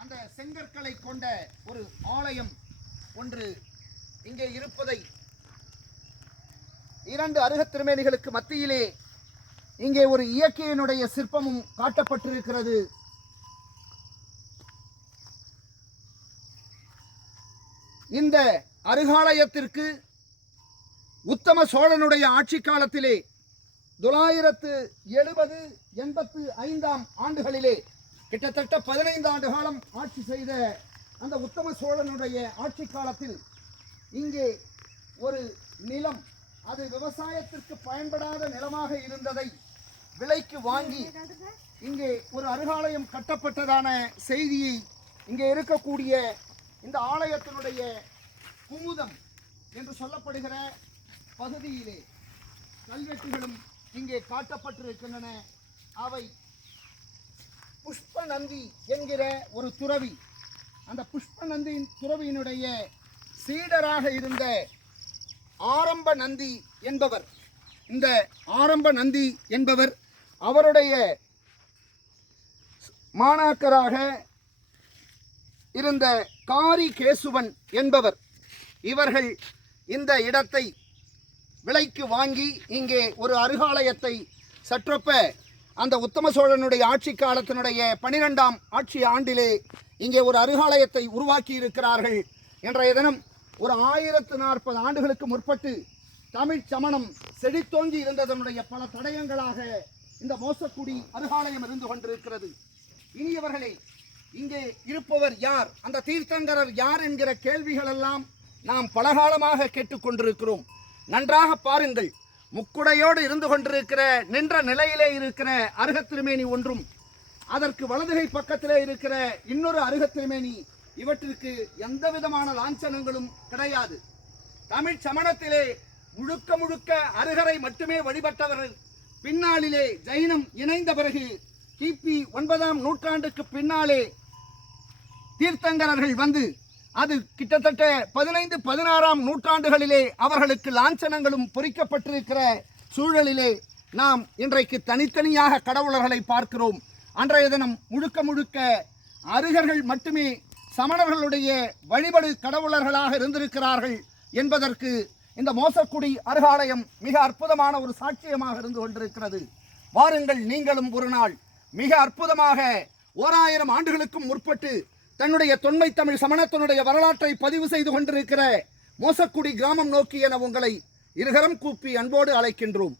அந்த செங்கற்களை கொண்ட ஒரு ஆலயம் ஒன்று இங்கே இருப்பதை இரண்டு அருகத் திருமேனிகளுக்கு மத்தியிலே இங்கே ஒரு இயற்கையினுடைய சிற்பமும் காட்டப்பட்டிருக்கிறது. இந்த அருகாலயத்திற்கு உத்தம சோழனுடைய ஆட்சி காலத்திலே தொள்ளாயிரத்து எழுபது எண்பத்து ஐந்தாம் ஆண்டுகளிலே கிட்டத்தட்ட பதினைந்து ஆண்டு காலம் ஆட்சி செய்த அந்த உத்தம சோழனுடைய ஆட்சி காலத்தில் இங்கே ஒரு நிலம் அது விவசாயத்திற்கு பயன்படாத நிலமாக இருந்ததை விலைக்கு வாங்கி இங்கே ஒரு அருகாலயம் கட்டப்பட்டதான செய்தியை இங்கே இருக்கக்கூடிய இந்த ஆலயத்தினுடைய குமுதம் என்று சொல்லப்படுகிற பகுதியிலே கல்வெட்டுகளும் இங்கே காட்டப்பட்டிருக்கின்றன. அவை புஷ்ப நந்தி என்கிற ஒரு துறவி. அந்த புஷ்ப நந்தியின் துறவியினுடைய சீடராக இருந்த ஆரம்ப நந்தி என்பவர். இந்த ஆரம்ப நந்தி என்பவர் அவருடைய மாணாக்கராக இருந்த காரி கேசுவன் என்பவர். இவர்கள் இந்த இடத்தை விலைக்கு வாங்கி இங்கே ஒரு அருகாலயத்தை சற்றொப்ப அந்த உத்தம சோழனுடைய ஆட்சி காலத்தினுடைய பனிரெண்டாம் ஆட்சி ஆண்டிலே இங்கே ஒரு அருகாலயத்தை உருவாக்கி இருக்கிறார்கள். என்ற தினம் ஒரு ஆயிரத்து நாற்பது ஆண்டுகளுக்கு முற்பட்டு தமிழ் சமணம் செழித்தோங்கி இருந்ததனுடைய பல தடயங்களாக இந்த மோசக்குடி அருகாலயம் இருந்து கொண்டிருக்கிறது. இனியவர்களே இங்கே இருப்பவர் யார்? அந்த தீர்த்தங்கரர் யார் என்கிற கேள்விகளெல்லாம் நாம் பலகாலமாக கேட்டுக்கொண்டிருக்கிறோம். நன்றாக பாருங்கள். முக்குடையோடு இருந்து கொண்டிருக்கிற நின்ற நிலையிலே இருக்கிற அருகத்திருமேனி ஒன்றும் அதற்கு வலதுகை பக்கத்திலே இருக்கிற இன்னொரு அருகத்திருமேனி இவற்றிற்கு எந்த விதமான லாஞ்சனங்களும் கிடையாது. தமிழ் சமணத்திலே முழுக்க முழுக்க அருகரை மட்டுமே வழிபட்டவர்கள். பின்னாளிலே ஜைனம் இணைந்த பிறகு கிபி ஒன்பதாம் நூற்றாண்டுக்கு பின்னாலே தீர்த்தங்கரர்கள் வந்து அது கிட்டத்தட்ட பதினைந்து பதினாறாம் நூற்றாண்டுகளிலே அவர்களுக்கு லாஞ்சனங்களும் பொறிக்கப்பட்டிருக்கிற சூழலிலே நாம் இன்றைக்கு தனித்தனியாக கடவுளர்களை பார்க்கிறோம். அன்றைய தினம் முழுக்க முழுக்க அருகர்கள் மட்டுமே சமணர்களுடைய வழிபடு கடவுளர்களாக இருந்திருக்கிறார்கள் என்பதற்கு இந்த மோசக்குடி அருகாலயம் மிக அற்புதமான ஒரு சாட்சியமாக இருந்து கொண்டிருக்கிறது. வாருங்கள் நீங்களும் ஒரு நாள் மிக அற்புதமாக ஓராயிரம் ஆண்டுகளுக்கும் முற்பட்டு தன்னுடைய தொன்மை தமிழ் சமணத்தனுடைய வரலாற்றை பதிவு செய்து கொண்டிருக்கிற மோசக்குடி கிராமம் நோக்கி என உங்களை இருகரம் கூப்பி அன்போடு அழைக்கின்றோம்.